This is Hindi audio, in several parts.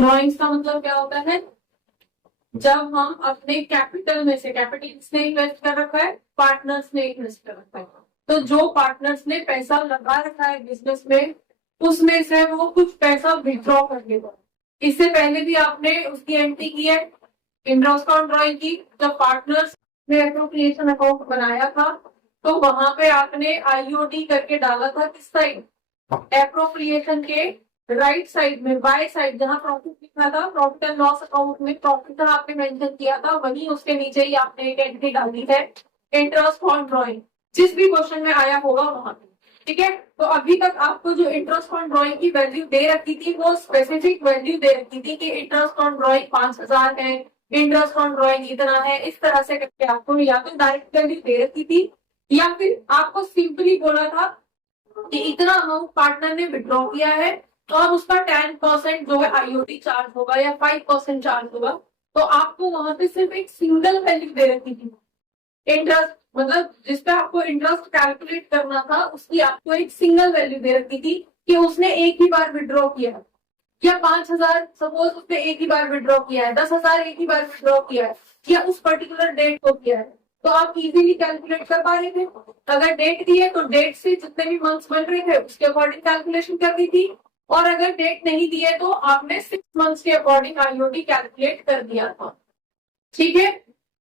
ड्रॉइंग्स का मतलब क्या होता है, जब हम अपने कैपिटल में से, कैपिटल किसने इन्वेस्ट कर रखा है, पार्टनर्स ने इन्वेस्ट कर रखा है, तो जो पार्टनर्स ने पैसा लगा रखा है बिजनेस में, उसमें से वो कुछ पैसा विथड्रॉ कर लेगा। इससे पहले भी आपने उसकी एंट्री की है, इंट्रेस्ट अकाउंट ड्रॉइंग की, जब पार्टनर्स ने एप्रोप्रिएशन अकाउंट बनाया था तो वहां पे आपने आईओडी करके डाला था किस साइड, एप्रोप्रिएशन के राइट साइड में, बाय साइड, जहां प्रॉफिट लिखा था, प्रॉफिट एंड लॉस अकाउंट में प्रॉफिट आपने मेंशन किया था, वहीं उसके नीचे ही आपने एक एंट्री डाली है इंटरेस्ट ऑन ड्रॉइंग, जिस भी क्वेश्चन में आया होगा वहां पे। ठीक है, तो अभी तक आपको जो इंटरेस्ट ऑन ड्रॉइंग की वैल्यू दे रखी थी वो स्पेसिफिक वैल्यू दे रखी थी कि इंटरेस्ट ऑन ड्रॉइंग 5,000 है, इंटरेस्ट ऑन ड्रॉइंग इतना है, इस तरह से करके आपको या तो डायरेक्ट वैल्यू दे रखी थी या फिर आपको सिंपली बोला था कि इतना अमाउंट पार्टनर ने विड्रॉ किया है और उसका 10% जो है आईओटी चार्ज होगा या 5% चार्ज होगा, तो आपको वहां पे सिर्फ एक सिंगल वैल्यू दे रखी थी इंटरेस्ट, मतलब जिसपे आपको इंटरेस्ट कैलकुलेट करना था उसकी आपको एक सिंगल वैल्यू दे रखी थी कि उसने एक ही बार विड्रॉ किया है, या 5,000 सपोज उसने एक ही बार विड्रॉ किया है, 10,000 एक ही बार विड्रॉ किया है, या उस पर्टिकुलर डेट को किया है, तो आप इजीली कैलकुलेट कर पा रहे थे। अगर डेट दी है तो डेट से जितने भी मंथ्स बन रहे थे उसके अकॉर्डिंग कैलकुलेशन कर दी थी, और अगर डेट नहीं दी है तो आपने 6 मंथ्स के अकॉर्डिंग आईओडी कैलकुलेट कर दिया था। ठीक है,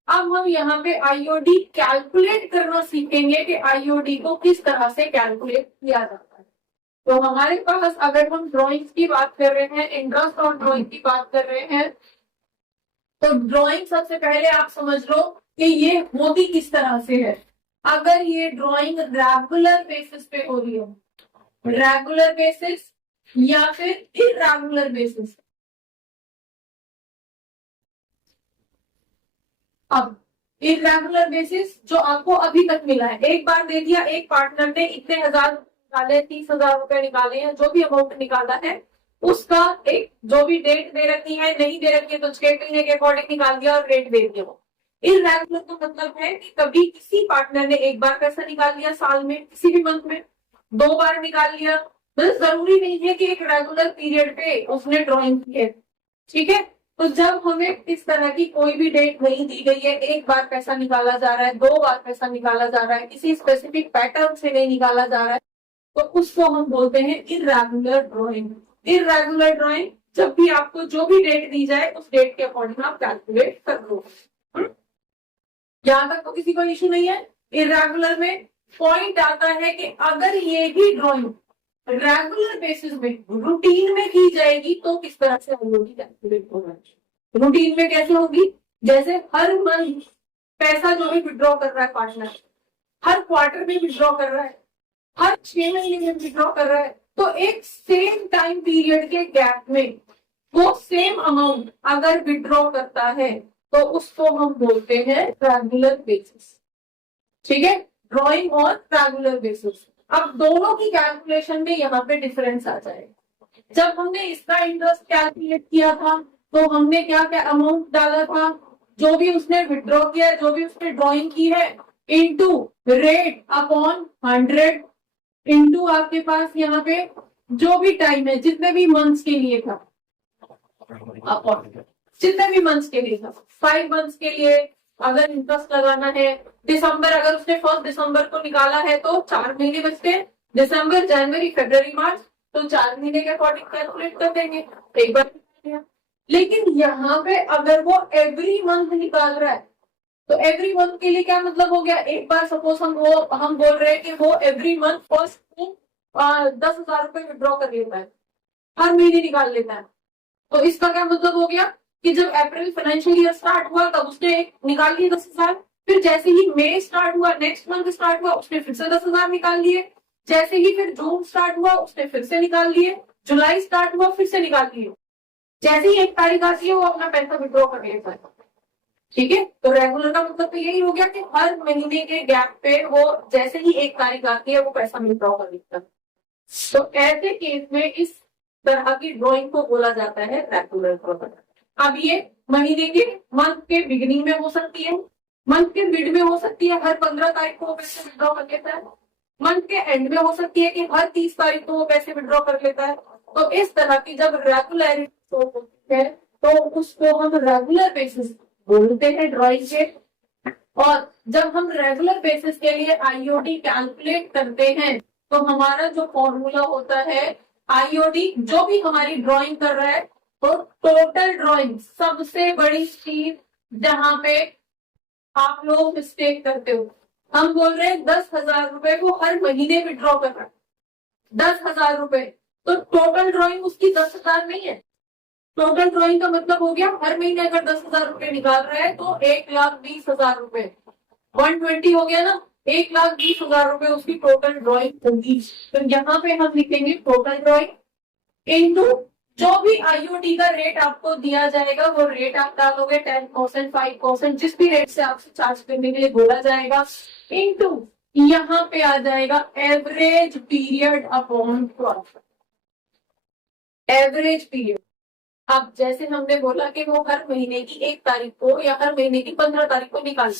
अब हम यहाँ पे आईओडी कैलकुलेट करना सीखेंगे कि आईओडी को किस तरह से कैलकुलेट किया जाता है। तो हमारे पास अगर हम ड्राइंग्स की बात कर रहे हैं, इंटरेस्ट और ड्राइंग की बात कर रहे हैं, तो ड्राइंग सबसे पहले आप समझ लो कि ये होती किस तरह से है। अगर ये ड्राइंग रेगुलर बेसिस पे हो रही हो, रेगुलर बेसिस या फिर इरेगुलर बेसिस, अब इरेगुलर बेसिस जो आपको अभी तक मिला है, एक बार दे दिया, एक पार्टनर ने इतने हजार निकाले, 30,000 रुपए निकाले हैं, जो भी अमाउंट निकाला है उसका एक जो भी डेट दे रखी है, नहीं दे रखी है तो 6 महीने के अकॉर्डिंग निकाल दिया और रेट दे दिया। इरेगुलर का मतलब है कि कभी किसी पार्टनर ने एक बार पैसा निकाल लिया साल में, किसी भी मंथ में 2 बार निकाल लिया, मतलब जरूरी नहीं है कि एक रेगुलर पीरियड पे उसने ड्रॉइंग की है। ठीक है, तो जब हमें इस तरह की कोई भी डेट नहीं दी गई है, एक बार पैसा निकाला जा रहा है, 2 बार पैसा निकाला जा रहा है, किसी स्पेसिफिक पैटर्न से नहीं निकाला जा रहा है, तो उसको हम बोलते हैं इरेगुलर ड्रॉइंग। इरेगुलर ड्रॉइंग जब भी आपको जो भी डेट दी जाए उस डेट के अकॉर्डिंग आप कैलकुलेट कर लो। यहां तक तो किसी को इश्यू नहीं है। इरेगुलर में पॉइंट आता है कि अगर ये ही ड्रॉइंग रेगुलर बेसिस में रूटीन में की जाएगी तो किस तरह से होगी कैलकुलेट होगा। रूटीन में कैसे होगी, जैसे हर मंथ पैसा जो भी विड्रॉ कर रहा है पार्टनर, हर क्वार्टर में विड्रॉ कर रहा है, हर 6 महीने में विड्रॉ कर रहा है, तो एक सेम टाइम पीरियड के गैप में वो सेम अमाउंट अगर विड्रॉ करता है तो उसको हम बोलते हैं रेगुलर बेसिस। ठीक है, ड्रॉइंग और रेगुलर बेसिस। अब दोनों की कैलकुलेशन में यहाँ पे डिफरेंस आ जाएगा। जब हमने इसका इंटरेस्ट कैलकुलेट किया था तो हमने क्या क्या अमाउंट डाला था, जो भी उसने विड्रॉ किया, जो भी उसने ड्रॉइंग की है, इनटू रेट अपॉन 100, इनटू आपके पास यहाँ पे जो भी टाइम है, जितने भी मंथ्स के लिए था, जितने भी मंथ्स के लिए था, 5 मंथ्स के लिए अगर इंटरेस्ट लगाना है, दिसंबर अगर उसने 1 दिसंबर को निकाला है तो 4 महीने बचते हैं, दिसंबर, जनवरी, फरवरी, मार्च, तो 4 महीने के अकॉर्डिंग कैलकुलेट कर देंगे एक बार। लेकिन यहाँ पे अगर वो एवरी मंथ निकाल रहा है तो एवरी मंथ के लिए क्या मतलब हो गया, एक बार सपोज हम बोल रहे हैं कि वो एवरी मंथ फर्स्ट 10,000 रुपए विड्रॉ कर लेता है, हर महीने निकाल लेता है, तो इसका क्या मतलब हो गया कि जब अप्रैल फाइनेंशियल ईयर स्टार्ट हुआ तब उसने निकाल लिए 10,000, फिर जैसे ही मई स्टार्ट हुआ, नेक्स्ट मंथ स्टार्ट हुआ, उसने फिर से 10,000 निकाल लिए, जैसे ही फिर जून स्टार्ट हुआ उसने फिर से निकाल लिए, जुलाई स्टार्ट हुआ फिर से निकाल लिए, जैसे ही 1 तारीख आती है वो अपना पैसा विड्रॉ कर लेता है। ठीक है, तो रेगुलर का मतलब तो यही हो गया कि हर महीने के गैप पे वो जैसे ही 1 तारीख आती है वो पैसा विड्रॉ कर लेता है। तो ऐसे केस में इस तरह की ड्रॉइंग को बोला जाता है रेगुलर ड्रॉइंग। अब ये महीने के मंथ के बिगिनिंग में हो सकती है, मंथ के मिड में हो सकती है, हर 15 तारीख को वो पैसे विड्रॉ कर लेता है, मंथ के एंड में हो सकती है कि हर 30 तारीख को वो पैसे विड्रॉ कर लेता है। तो इस तरह की जब रेगुलरिटी है तो उसको हम रेगुलर बेसिस बोलते हैं ड्राइंग के। और जब हम रेगुलर बेसिस के लिए आईओडी कैलकुलेट करते हैं तो हमारा जो फॉर्मूला होता है आईओडी, जो भी हमारी ड्राइंग कर रहा है तो टोटल ड्राइंग सबसे बड़ी चीज जहां पे आप लोग मिस्टेक करते हो। हम बोल रहे हैं 10,000 रुपए को हर महीने विड्रॉ कर रहा है, 10,000 रुपए, तो टोटल ड्राइंग उसकी 10,000 नहीं है। टोटल ड्राइंग का मतलब हो गया हर महीने अगर 10,000 रुपए निकाल रहा है तो 1,20,000 रुपए, 120 हो गया ना, 1,20,000 रुपए उसकी टोटल ड्राइंग होगी। तो यहाँ पे हम लिखेंगे टोटल ड्राइंग इनटू जो भी आईओटी का रेट आपको दिया जाएगा वो रेट आप डालोगे 10%, 5%, जिस भी रेट से आपसे चार्ज करने के लिए बोला जाएगा, इनटू यहाँ पे आ जाएगा average period upon profit, average period. अब जैसे हमने बोला कि वो हर महीने की 1 तारीख को या हर महीने की 15 तारीख को निकाल,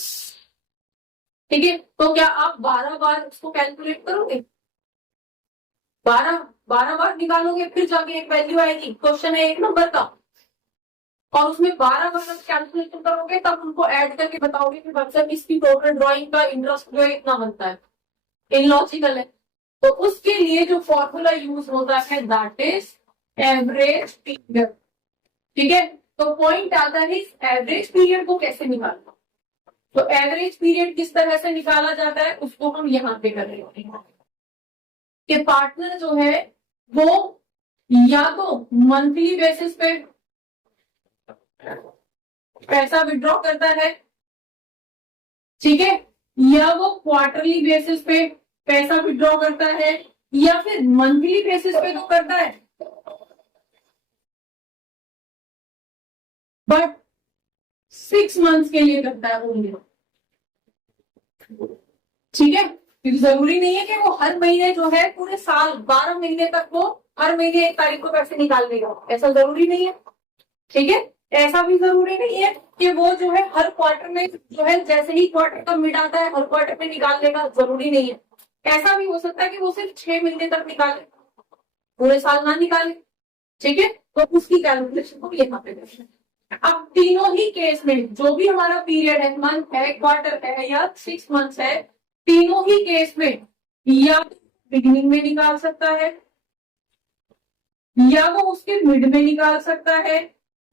ठीक है, तो क्या आप 12 बार उसको कैलकुलेट करोगे? 12 बार निकालोगे फिर जाके एक वैल्यू आएगी, क्वेश्चन है 1 नंबर का, और उसमें 12 बार कैलकुलेशन करोगे तब उनको ऐड करके बताओगे कि मतलब इसकी टोटल ड्राइंग का इंटरेस्ट जो है इतना बनता है। इलॉजिकल है। तो उसके लिए जो फॉर्मूला यूज होता है दैट इज एवरेज पीरियड, ठीक है। तो पॉइंट आता है इस एवरेज पीरियड को कैसे निकालना। तो एवरेज पीरियड किस तरह से निकाला जाता है उसको हम यहाँ पे कर रहे हैं कि पार्टनर जो है वो या तो मंथली बेसिस पे पैसा विड्रॉ करता है, ठीक है, या वो क्वार्टरली बेसिस पे पैसा विड्रॉ करता है, या फिर मंथली बेसिस पे तो करता है बट 6 मंथ्स के लिए करता है ओनली, ठीक है। क्योंकि जरूरी नहीं है कि वो हर महीने जो है पूरे साल 12 महीने तक वो हर महीने 1 तारीख को पैसे निकाल देगा, ऐसा जरूरी नहीं है, ठीक है। ऐसा भी जरूरी नहीं है कि वो जो है हर क्वार्टर में जो है जैसे ही क्वार्टर का मिड आता है हर क्वार्टर में निकाल देगा, जरूरी नहीं है। ऐसा भी हो सकता है कि वो सिर्फ 6 महीने तक निकाले, पूरे साल ना निकाले, ठीक है। तो उसकी कैलकुलेशन को यहाँ पे करना है। अब तीनों ही केस में जो भी हमारा पीरियड है, मंथ है, क्वार्टर है या 6 मंथ्स है, तीनों ही केस में या बिगिनिंग में निकाल सकता है या वो उसके मिड में निकाल सकता है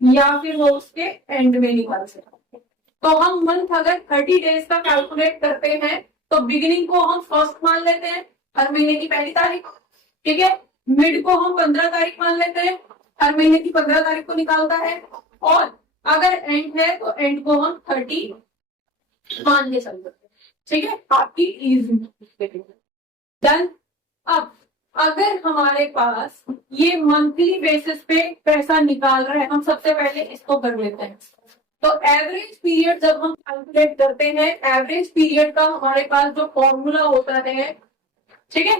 या फिर वो उसके एंड में निकाल सकता है। तो हम मंथ अगर 30 डेज का कैलकुलेट करते हैं तो बिगिनिंग को हम फर्स्ट मान लेते हैं, हर महीने की 1 तारीख, ठीक है। मिड को हम 15 तारीख मान लेते हैं, हर महीने की 15 तारीख को निकालता है, और अगर एंड है तो एंड को हम 30 मान ले सकते हैं, ठीक है। आपकी इजी डन। अब अगर हमारे पास ये मंथली बेसिस पे पैसा निकाल रहे हैं, हम सबसे पहले इसको कर लेते हैं। तो एवरेज पीरियड जब हम कैलकुलेट करते हैं, एवरेज पीरियड का हमारे पास जो फॉर्मूला होता है, ठीक है,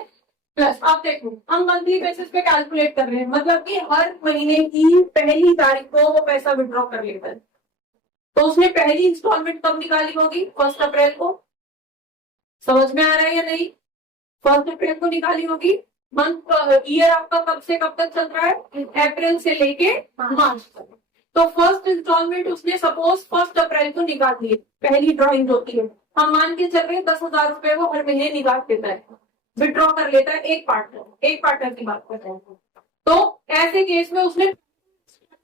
प्लस आप देखो हम मंथली बेसिस पे कैलकुलेट कर रहे हैं, मतलब कि हर महीने की 1 तारीख को वो पैसा विड्रॉ कर लेता है। तो उसने पहली इंस्टॉलमेंट कब निकाली होगी? 1 अप्रैल को। समझ में आ रहा है या नहीं? 1 अप्रैल को निकाली होगी। मंथ ईयर आपका कब से कब तक चल रहा है? अप्रैल से लेके मार्च तक। तो फर्स्ट इंस्टॉलमेंट उसने सपोज 1 अप्रैल को निकाल दी, पहली ड्रॉइंग होती है, हम मान के चल रहे हैं 10,000 रुपए वो हर महीने निकाल देता है, विड्रॉ कर लेता है एक पार्टनर की बात कर रहे हैं। तो ऐसे केस में उसने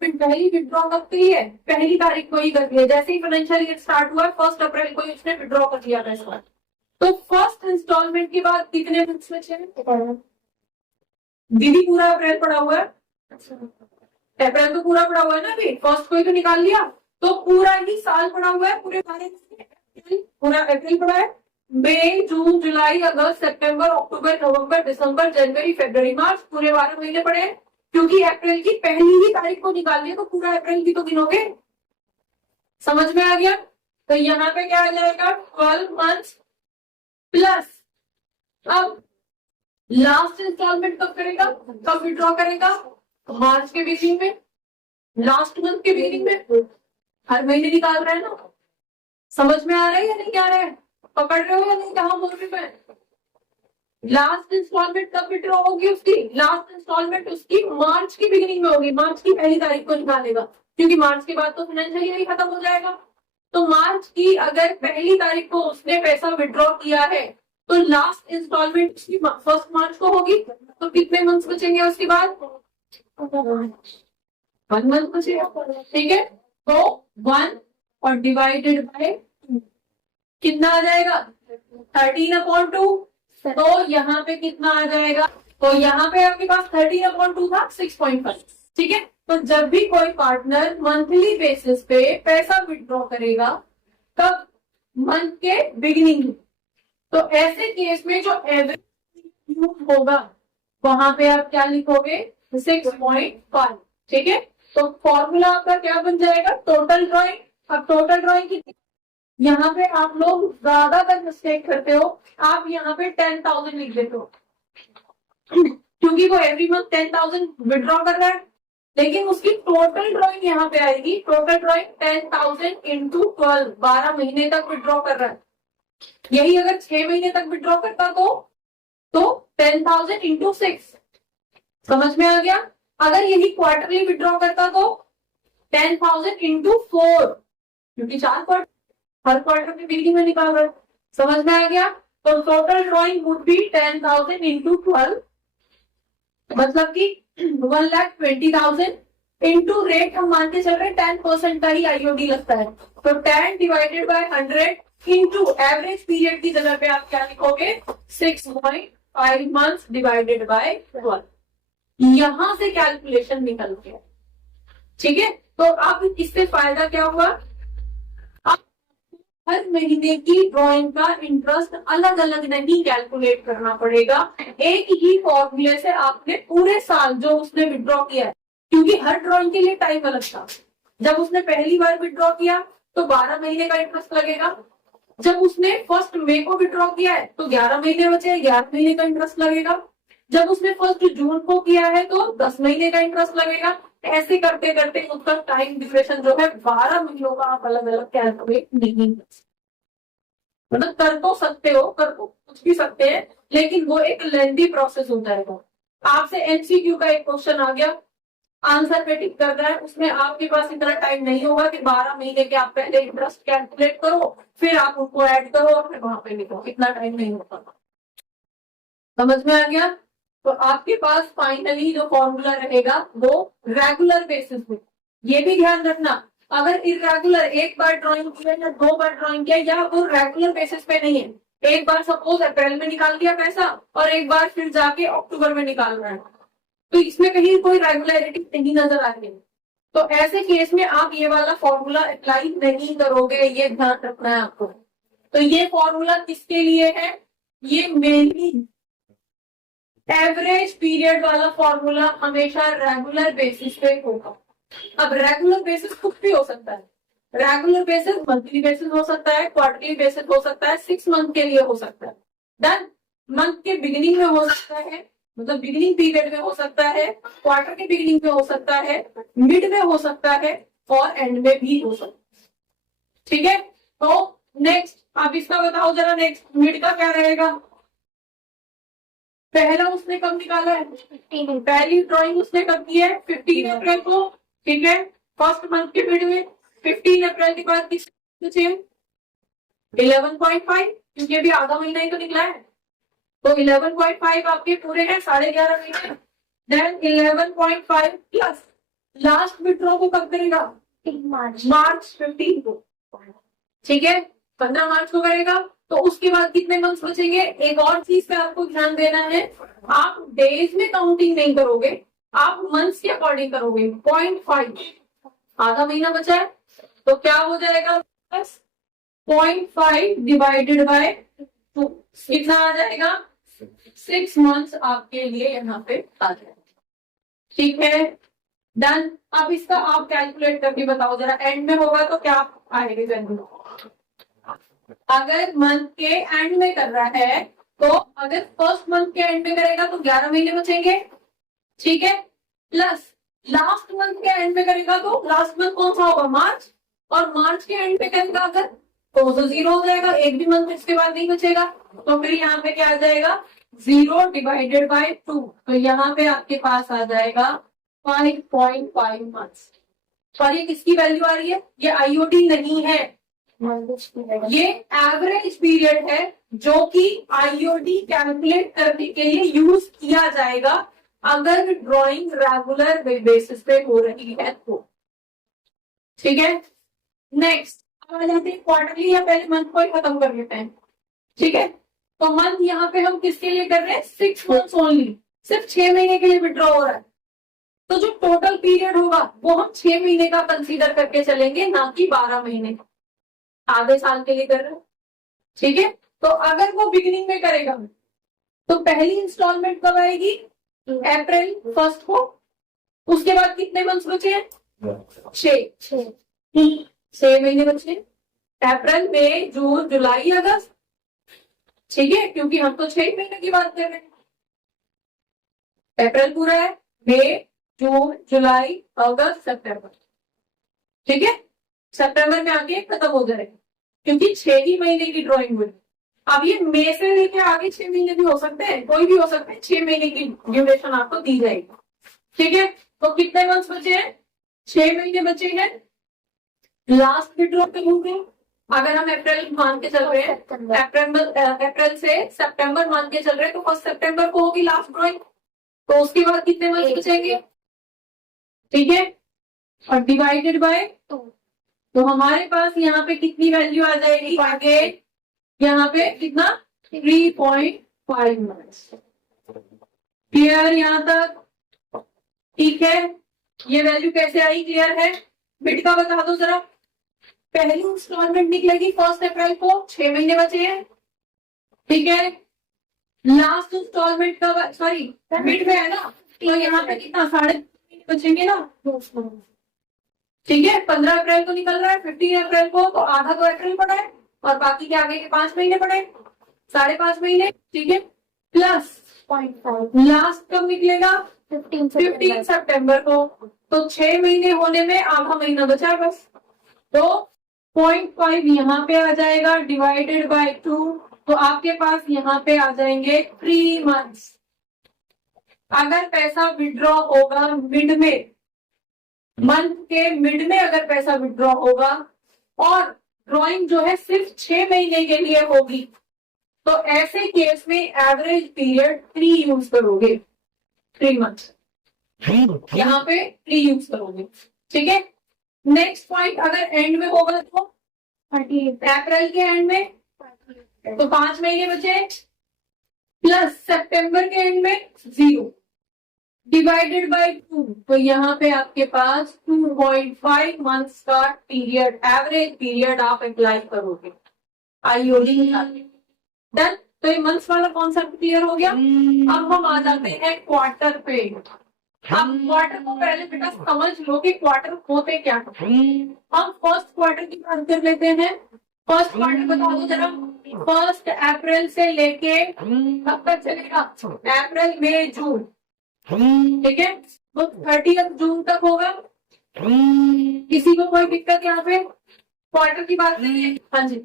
पहली विड्रॉ कब की है? 1 तारीख को ही कर दिया, जैसे ही फाइनेंशियल ईयर स्टार्ट हुआ 1 अप्रैल को ही उसने विड्रॉ कर दिया पैसा। तो फर्स्ट इंस्टॉलमेंट के बाद कितने मंथ्स बचे हैं? दीदी पूरा अप्रैल पड़ा हुआ है, अप्रैल तो पूरा पड़ा हुआ है ना, अभी फर्स्ट को ही तो निकाल लिया, तो पूरा ही साल पड़ा हुआ है, पूरा अप्रैल पड़ा है, मई, जून, जुलाई, अगस्त, सितंबर, अक्टूबर, नवंबर, दिसंबर, जनवरी, फरवरी, मार्च, पूरे 12 महीने पड़े हैं। क्योंकि अप्रैल की पहली ही तारीख को निकाल लिया तो पूरा अप्रैल भी तो गिनोगे। समझ में आ गया? तो यहाँ पे क्या आ जाएगा? 12 मंथ्स प्लस, अब लास्ट इंस्टॉलमेंट कब करेगा, कब विड्रॉ करेगा? मार्च के बिगिनिंग में, लास्ट मंथ के बिगिनिंग में, हर महीने निकाल रहा है ना। समझ में आ रहा है या नहीं आ रहा है? पकड़ रहे हो या नहीं? कहाँ बोल रही मैं? लास्ट इंस्टॉलमेंट कब विड्रॉ होगी उसकी? लास्ट इंस्टॉलमेंट उसकी मार्च की बिगिनिंग में होगी, मार्च की पहली तारीख को निकालेगा, क्योंकि मार्च के बाद तो फाइनेंशियल ईयर ही खत्म हो जाएगा। तो मार्च की अगर पहली तारीख को उसने पैसा विड्रॉ किया है तो लास्ट इंस्टॉलमेंट उसकी 1 मार्च को होगी। तो कितने मंथ्स बचेंगे उसके बाद? 1 मंथ बचेगा, ठीक है। तो 1 और डिवाइडेड बाय कितना आ जाएगा? 13/2। तो यहाँ पे कितना आ जाएगा? तो यहाँ पे आपके पास 13/2 था, 6.5, ठीक है। तो जब भी कोई पार्टनर मंथली बेसिस पे पैसा विड्रॉ करेगा, कब? मंथ के बिगिनिंग में। तो ऐसे केस में जो एवरेज होगा वहां पे आप क्या लिखोगे? 6.5, ठीक है। तो फॉर्मूला आपका क्या बन जाएगा? Total drawing. अब टोटल ड्रॉइंग कितनी? यहाँ पे आप लोग ज्यादातर मिस्टेक करते हो, आप यहाँ पे 10,000 लिख देते हो, क्योंकि वो एवरी मंथ 10,000 विड्रॉ कर रहा है, लेकिन उसकी टोटल ड्रॉइंग यहाँ पे आएगी। टोटल ड्रॉइंग 10,000 इंटू 12, 12 महीने तक विड्रॉ कर रहा है। यही अगर 6 महीने तक विड्रॉ करता तो 10,000 इंटू 6, समझ में आ गया। अगर यही क्वार्टरली विड्रॉ करता तो 10,000 इंटू 4, क्योंकि 4 क्वार्टर, हर क्वार्टर में बिगिनिंग में निकाल रहा है, समझ में आ गया। तो total drawing would be 10,000 into 12, मतलब कि 1,20,000 इंटू रेट हम मान के चल रहे 10% का ही आईओडी लगता है। तो 10 divided by 100 into average period की जगह पे आप क्या लिखोगे? 6.5 मंथ्स डिवाइडेड बाय 12। यहां से कैलकुलेशन निकल गया, ठीक है। तो अब इससे फायदा क्या हुआ? हर महीने की ड्रॉइंग का इंटरेस्ट अलग अलग नहीं कैलकुलेट करना पड़ेगा, एक ही फॉर्मूले से आपने पूरे साल जो उसने विड्रॉ किया है, क्योंकि हर ड्रॉइंग के लिए टाइम अलग था। जब उसने पहली बार विड्रॉ किया तो 12 महीने का इंटरेस्ट लगेगा। जब उसने 1 मई को विड्रॉ किया है तो 11 महीने बचे, 11 महीने का इंटरेस्ट लगेगा। जब उसने 1 जून को किया है तो 10 महीने का इंटरेस्ट लगेगा। ऐसे करते करते उसका टाइम ड्यूरेशन जो है 12 महीनों का आप अलग अलग कैलकुलेट नहीं कर सकते। मतलब कर तो सकते हो, कर तो कुछ भी सकते हैं, लेकिन वो एक लेंथी प्रोसेस हो जाएगा। आपसे एमसीक्यू का एक क्वेश्चन आ गया, आंसर पे टिक कर रहा है, उसमें आपके पास इतना टाइम नहीं होगा कि 12 महीने के आप पहले इंटरेस्ट कैलकुलेट करो, फिर आप उनको ऐड करो और फिर वहां पे लिखो, इतना टाइम नहीं होता। समझ में आ गया। तो आपके पास फाइनली जो फॉर्मूला रहेगा वो रेगुलर बेसिस पे। ये भी ध्यान रखना, अगर इरेगुलर एक बार ड्राइंग किया या 2 बार ड्राइंग किया, या वो रेगुलर बेसिस पे नहीं है, एक बार सपोज अप्रैल में निकाल दिया पैसा और एक बार फिर जाके अक्टूबर में निकाल रहा है, तो इसमें कहीं कोई रेगुलरिटी नहीं नजर आ रही है। तो ऐसे केस में आप ये वाला फॉर्मूला अप्लाई नहीं करोगे, ये ध्यान रखना है आपको। तो ये फॉर्मूला किसके लिए है? ये मेनली एवरेज पीरियड वाला फॉर्मूला हमेशा रेगुलर बेसिस पे होगा। अब रेगुलर बेसिस कुछ भी हो सकता है, रेगुलर बेसिस मंथली बेसिस हो सकता है, क्वार्टरली बेसिस हो सकता है, 6 मंथ के लिए हो सकता है, देन मंथ के बिगिनिंग में हो सकता है, मतलब बिगिनिंग पीरियड में हो सकता है, क्वार्टर के बिगिनिंग में हो सकता है, मिड में हो सकता है और एंड में भी हो सकता है, ठीक है। तो नेक्स्ट अब इसका बताओ जरा, नेक्स्ट मिड का क्या रहेगा? पहला उसने कब निकाला है? पहली ड्राइंग उसने कब की है? 15 अप्रैल को, ठीक है। फर्स्ट मंथ के मिड में 15 अप्रैल के बाद किस बचे? 11.5, क्योंकि अभी आधा महीना ही तो निकला है, तो 11.5 आपके पूरे हैं 11.5 महीने। देन 11.5 प्लस लास्ट विड्रॉ को कब करेगा? मार्च 15 को, ठीक है, 15 मार्च को करेगा। तो उसके बाद कितने मंथ्स बचेंगे? एक और चीज पे आपको ध्यान देना है, आप डेज में काउंटिंग नहीं करोगे, आप मंथ्स के अकॉर्डिंग करोगे। 0.5 आधा महीना बचा है, तो क्या हो जाएगा? 0.5 डिवाइडेड बाय 2 कितना आ जाएगा? 6 मंथ्स आपके लिए यहाँ पे आ जाएगा, ठीक है, डन। अब इसका आप कैलकुलेट करके बताओ जरा, एंड में होगा तो क्या आएगा वैल्यू? अगर मंथ के एंड में कर रहा है तो अगर फर्स्ट मंथ के एंड में करेगा तो 11 महीने बचेंगे, ठीक है, प्लस लास्ट मंथ के एंड में करेगा तो लास्ट मंथ कौन सा होगा? मार्च, और मार्च के एंड में करेगा अगर तो 0 हो जाएगा, एक भी मंथ इसके बाद नहीं बचेगा। तो फिर यहाँ पे क्या आ जाएगा? 0 डिवाइडेड बाय 2, तो यहाँ पे आपके पास आ जाएगा 5.5 मंथ्स। और ये किसकी वैल्यू आ रही है? ये आईओडी नहीं है, ये एवरेज पीरियड है जो कि आईओडी कैलकुलेट करने के लिए यूज किया जाएगा अगर ड्राइंग रेगुलर बेसिस पे हो रही है तो। ठीक है, नेक्स्ट अब आ जाते हैं क्वार्टरली, या पहले मंथ को ही खत्म कर लेते हैं। ठीक है, तो मंथ यहाँ पे हम किसके लिए कर रहे हैं? 6 मंथ्स ओनली, सिर्फ 6 महीने के लिए विड्रॉ हो रहा है। तो जो टोटल पीरियड होगा वो हम 6 महीने का कंसीडर करके चलेंगे, ना कि 12 महीने, आधे साल के लिए कर रहे हैं। ठीक है, तो अगर वो बिगिनिंग में करेगा तो पहली इंस्टॉलमेंट कब आएगी? अप्रैल 1 को। उसके बाद कितने मंथ्स बचे हैं? 6 महीने बचे, अप्रैल मई जून जुलाई अगस्त। ठीक है, क्योंकि हम तो 6 महीने की बात कर रहे हैं। अप्रैल पूरा है, मई जून जुलाई अगस्त सितंबर। ठीक है, सितंबर में आगे खत्म हो जाएगा क्योंकि 6 ही महीने की ड्राइंग हुई। अब ये मई से लेके आगे 6 महीने भी हो सकते हैं, कोई भी हो सकते हैं, 6 महीने की ड्यूरेशन आपको दी जाएगी। ठीक है, तो कितने मंथ्स बचे हैं? 6 महीने बचे हैं। लास्ट विड्रॉ कब होंगे? अगर हम अप्रैल मान के चल रहे हैं, अप्रैल से सितंबर मान के चल रहे हैं, तो 1 सितंबर को होगी लास्ट ड्राइंग। तो उसके बाद कितने मंथ्स बचेंगे? ठीक है, और डिवाइडेड बाय 2, तो हमारे पास यहाँ पे कितनी वैल्यू आ जाएगी? आगे यहाँ पे कितना? 3.5 मंथ्स। क्लियर यहाँ तक? ठीक है, ये वैल्यू कैसे आई? क्लियर है? बिट का बता दो जरा। पहली इंस्टॉलमेंट निकलेगी 1 अप्रैल को, 6 महीने बचे हैं। ठीक है, लास्ट इंस्टॉलमेंट का, सॉरी मिड में है ना, तो यहाँ पे कितना? 3.5 महीने बचेंगे ना। ठीक है, 15 अप्रैल को निकल रहा है, 15 अप्रैल को, तो आधा तो अप्रैल पड़ा है और बाकी के आगे के 5 महीने पड़े, 5.5 महीने। ठीक है, प्लस 0.5 लास्ट कब निकलेगा? 15 सितंबर को, तो 6 महीने होने में आधा महीना बचा बस, तो 0.5 यहाँ पे आ जाएगा डिवाइडेड बाय 2, तो आपके पास यहाँ पे आ जाएंगे 3 मंथ्स। अगर पैसा विड्रॉ होगा मिड में, मंथ के मिड में अगर पैसा विड्रॉ होगा और ड्राइंग जो है सिर्फ 6 महीने के लिए होगी, तो ऐसे केस में एवरेज पीरियड 3 यूज करोगे, 3 मंथ यहाँ पे 3 यूज करोगे। ठीक है, नेक्स्ट पॉइंट, अगर एंड में होगा तो अप्रैल के एंड में, तो 5 महीने बचे, प्लस सितंबर के एंड में 0 डिवाइडेड बाय 2, तो यहाँ पे आपके पास 2.5 मंथ्स का पीरियड, एवरेज पीरियड आप अप्लाई करोगे आईओडी निकालने। डन, तो ये मंथ्स वाला कॉन्सेप्ट क्लियर हो गया। अब हम आ जाते हैं क्वार्टर पे। अब क्वार्टर को पहले बेटा समझ लो कि क्वार्टर होते क्या है। हम फर्स्ट क्वार्टर की बात कर लेते हैं। फर्स्ट क्वार्टर बता दो जरा। 1 अप्रैल से लेके कब तक चलेगा? अप्रैल मई जून। ठीक है, तो 30 जून तक होगा। किसी को कोई दिक्कत यहाँ पे? क्वार्टर की बात नहीं है। हाँ जी,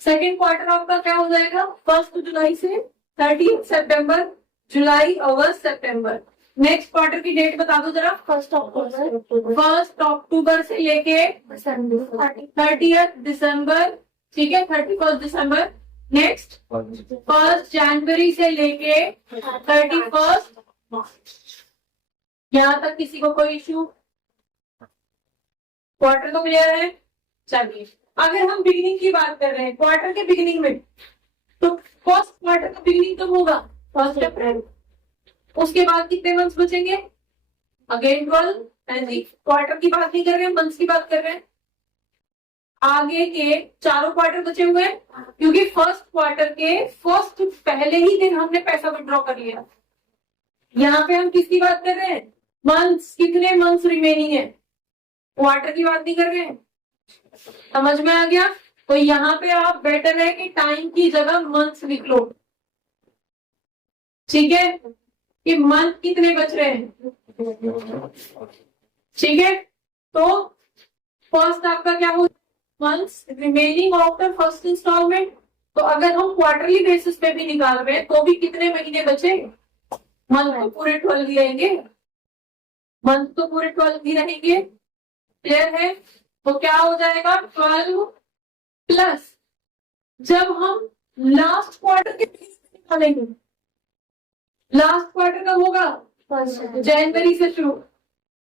सेकेंड क्वार्टर आपका क्या हो जाएगा? 1 जुलाई से 30 सितंबर, जुलाई अगस्त सितंबर। नेक्स्ट क्वार्टर की डेट बता दो जरा। 1 अक्टूबर से लेके 30 दिसंबर। ठीक है, 31 दिसंबर। नेक्स्ट 1 जनवरी से लेके 31 यहाँ तक किसी को कोई इश्यू? क्वार्टर तो क्लियर है। चलिए, अगर हम बिगिनिंग की बात कर रहे हैं, क्वार्टर के बिगिनिंग में, तो फर्स्ट क्वार्टर का बिगिनिंग कब होगा? 1 अप्रैल। उसके बाद कितने मंथ्स बचेंगे? अगेन 12। क्वार्टर की बात नहीं कर रहे हैं, मंथ्स की बात कर रहे हैं। आगे के चारों क्वार्टर बचे हुए हैं, क्योंकि फर्स्ट क्वार्टर के फर्स्ट पहले ही दिन हमने पैसा विड्रॉ कर लिया। यहाँ पे हम किसकी बात कर रहे हैं? मंथ्स। कितने मंथ्स रिमेनिंग है? क्वार्टर की बात नहीं कर रहे हैं। समझ में आ गया? तो यहाँ पे आप बेटर है कि टाइम की जगह मंथ्स लिख लो। ठीक है, कि मंथ कितने बच रहे हैं। ठीक है, तो फर्स्ट आपका क्या हो? Months remaining of the first instalment, तो अगर हम क्वार्टरली बेसिस पे भी निकाल रहे हैं तो भी कितने महीने बचे? मंथ तो पूरे 12 ही रहेंगे, मंथ तो पूरे 12 ही रहेंगे। क्लियर है? तो क्या हो जाएगा 12 प्लस, जब हम लास्ट क्वार्टर के निकालेंगे, लास्ट क्वार्टर कब होगा? जनवरी से शुरू,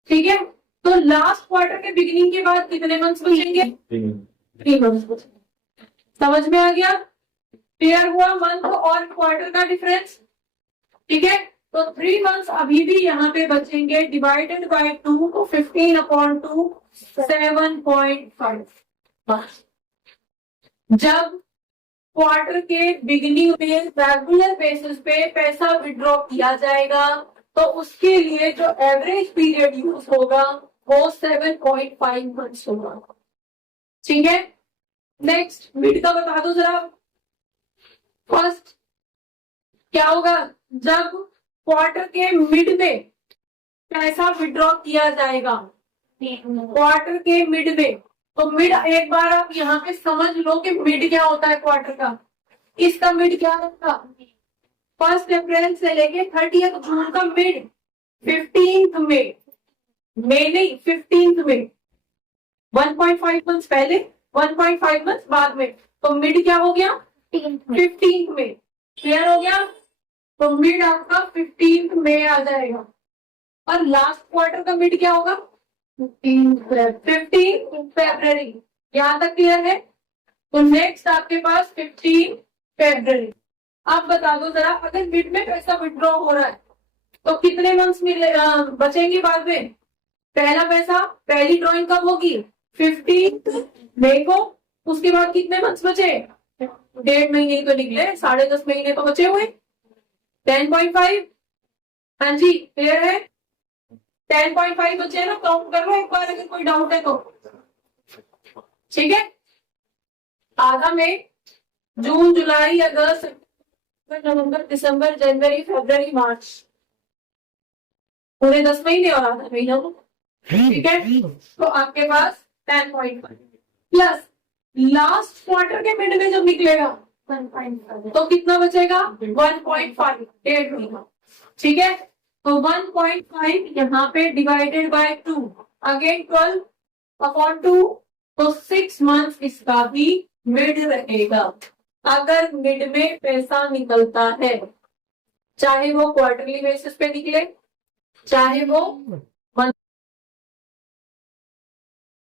ठीक है। तो लास्ट क्वार्टर के बिगिनिंग के बाद कितने मंथ्स बचेंगे? 3 मंथ्स बचेंगे। समझ में आ गया? क्लियर हुआ मंथ और क्वार्टर का डिफरेंस? ठीक है। तो 3 मंथ्स अभी भी यहाँ पे बचेंगे, डिवाइडेड बाय 2 तो 15/2 7.5। जब क्वार्टर के बिगिनिंग में रेगुलर बेसिस पे पैसा विड्रॉ किया जाएगा तो उसके लिए जो एवरेज पीरियड यूज होगा वो 7.5 मंथ्स होगा। ठीक है। नेक्स्ट मिड का बता दो जरा। फर्स्ट क्या होगा? जब क्वार्टर के मिड में पैसा विड्रॉ किया जाएगा, क्वार्टर के मिड में, तो मिड एक बार आप यहाँ पे समझ लो कि मिड क्या होता है क्वार्टर का। इसका मिड क्या होगा? 1 अप्रैल से लेके 30 जून का मिड, 15 मई, मई नहीं 15 मई, 1.5 मंथ्स पहले, 1.5 मंथ्स बाद में, तो मिड क्या हो गया? 15 मई। क्लियर हो गया? तो मिड आपका 15 मई आ जाएगा। और लास्ट क्वार्टर का मिड क्या होगा? 15 फरवरी। यहां तक क्लियर है? तो नेक्स्ट आपके पास 15 फरवरी। आप बता दो जरा, अगर मिड में पैसा विड्रॉ हो रहा है तो कितने मंथ्स मिले बचेंगे बाद में? पहला पैसा, पहली ड्रॉइंग कब होगी? 15 मई को। उसके बाद कितने मंथ्स बचे? 1.5 महीने तो निकले, 10.5 महीने तो बचे हुए। 10.5। हाँ जी क्लियर है? 10.5 बचे ना, काउंट कर लो एक बार अगर कोई डाउट है तो। ठीक है। आधा में जून, जुलाई, अगस्त, नवंबर, दिसंबर, जनवरी, फरवरी, मार्च, पूरे 10 महीने और आधा महीना। ठीक है। तो आपके पास 10.5 प्लस लास्ट क्वार्टर के मिड में जब निकलेगा 1.5 तो कितना बचेगा? 1.5, 1.5 महीना। ठीक है। तो 1.5 यहाँ पे डिवाइडेड बाय 2, अगेन 12/2, तो 6 मंथ्स इसका भी मिड रहेगा। अगर मिड में पैसा निकलता है, चाहे वो क्वार्टरली बेसिस पे निकले, चाहे वो